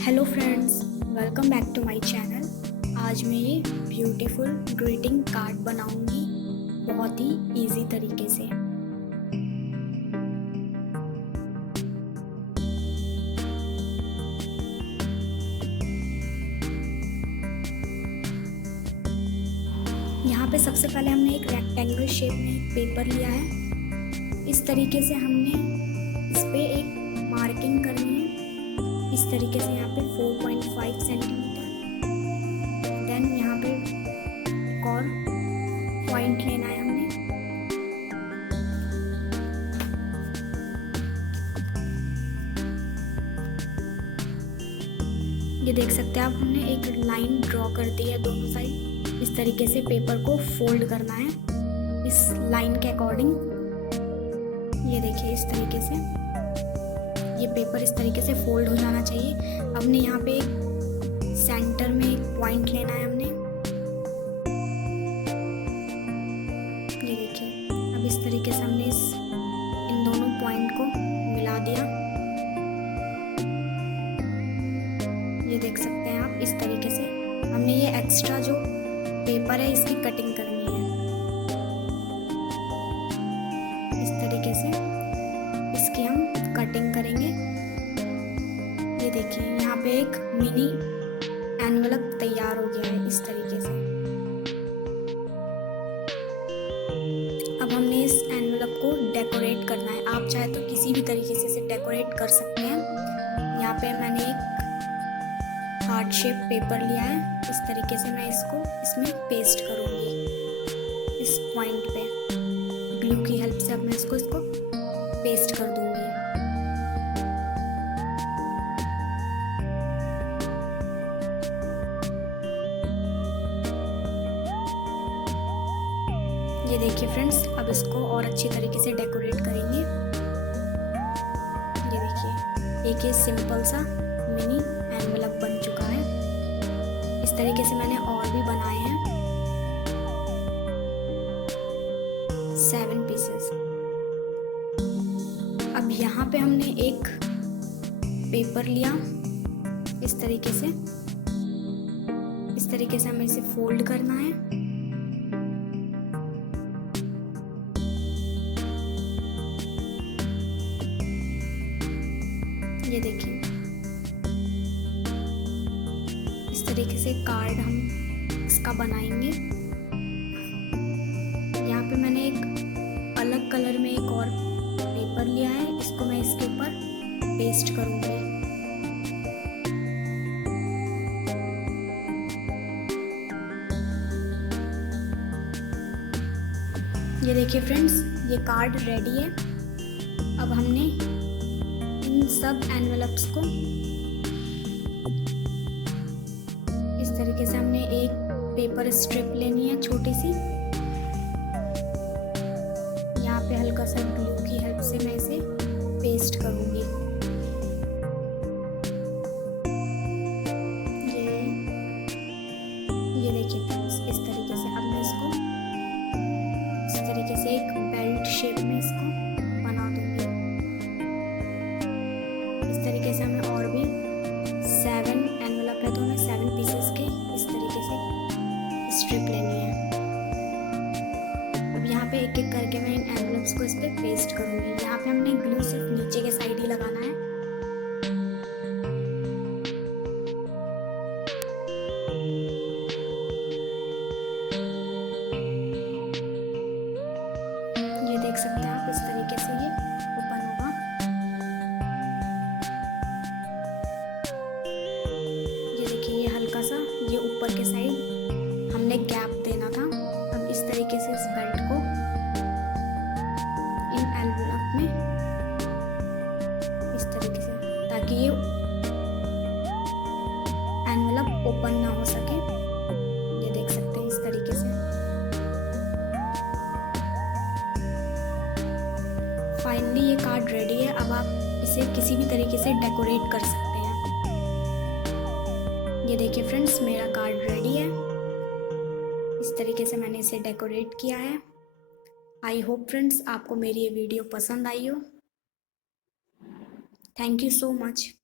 Hello friends, welcome back to my channel. आज मैं ये ब्यूटीफुल ग्रीटिंग कार्ड बनाऊंगी बहुत ही इजी तरीके से। यहाँ पे सबसे पहले हमने एक रेक्टेंगल शेप में एक पेपर लिया है। इस तरीके से हमने इस पे एक मार्किंग करनी है। इस तरीके से यहाँ पे 4.5 सेंटीमीटर। देन यहाँ पे एक और पॉइंट लेना है हमने। ये देख सकते हैं आप, हमने एक लाइन ड्रॉ कर दी है दोनों साइड। इस तरीके से पेपर को फोल्ड करना है इस लाइन के अकॉर्डिंग। ये देखिए, इस तरीके से ये पेपर इस तरीके से फोल्ड हो जाना चाहिए। अब हमने यहाँ पे एक सेंटर में एक पॉइंट लेना है हमने। ये देखिए, अब इस तरीके से हमने इन दोनों पॉइंट को मिला दिया। ये देख सकते हैं आप, इस तरीके से हमने ये एक्स्ट्रा जो पेपर है इसकी कटिंग करनी है। इस तरीके से इसकी हम कटिंग करेंगे। ये देखिए, यहाँ पे एक मिनी एनवलप तैयार हो गया है इस तरीके से। अब हमने इस एनवलप को डेकोरेट करना है। आप चाहे तो किसी भी तरीके से इसे डेकोरेट कर सकते हैं। यहाँ पे मैंने एक हार्ट शेप पेपर लिया है। इस तरीके से मैं इसको इसमें पेस्ट करूँगी इस पॉइंट पे। ग्लू की हेल्प से अब मैं इसको पेस्ट कर दूंगी। ये देखिए फ्रेंड्स, अब इसको और अच्छी तरीके से डेकोरेट करेंगे। ये देखिए, एक ये सिंपल सा मिनी एनवलप बन चुका है। इस तरीके से मैंने और भी बनाए हैं 7 पीसेस। अब यहाँ पे हमने एक पेपर लिया इस तरीके से। इस तरीके से हमें इसे फोल्ड करना है। ये देखिए, इस तरीके से कार्ड हम इसका बनाएंगे। यहाँ पे मैंने एक अलग कलर में एक और पेपर लिया है। इसको मैं इसके ऊपर पेस्ट करूंगी। ये देखिए फ्रेंड्स, ये कार्ड रेडी है। अब हमने इन सब एनवेलप्स को इस तरीके से हमने एक पेपर स्ट्रिप लेनी है छोटी सी। यहाँ पे हल्का सा ग्लू की हेल्प से मैं इसे पेस्ट करूंगी। ये देखिए फ्रेंड्स, इस तरीके से अब मैं इसको इस तरीके से एक बेल्ट शेप में इसको बना दूंगी। इस तरीके से हमें और भी 7 एनवलप है, तो हमें 7 पीसेस के इस तरीके से स्ट्रिप लेनी है। अब यहाँ पे एक एक करके मैं इन एनवलप्स को इस पे पेस्ट करूंगी। यहाँ पे हमने ग्लू सिर्फ नीचे के साइड ही लगाना है। ये देख सकते हैं आप, इस तरीके से ये ओपन होगा। ये देखिए, ये हल्का सा ये ऊपर के साइड हमने गैप देना था। अब इस तरीके से इस बेल्ट को इन एनवलप में इस तरीके से, ताकि ये एनवलप ओपन ना हो सके। ये देख सकते हैं इस तरीके से। फाइनली ये कार्ड रेडी है। अब आप इसे किसी भी तरीके से डेकोरेट कर सकते हैं। ये देखिए फ्रेंड्स, मेरा कार्ड रेडी है। इस तरीके से मैंने इसे डेकोरेट किया है। आई होप फ्रेंड्स आपको मेरी ये वीडियो पसंद आई हो। Thank you so much.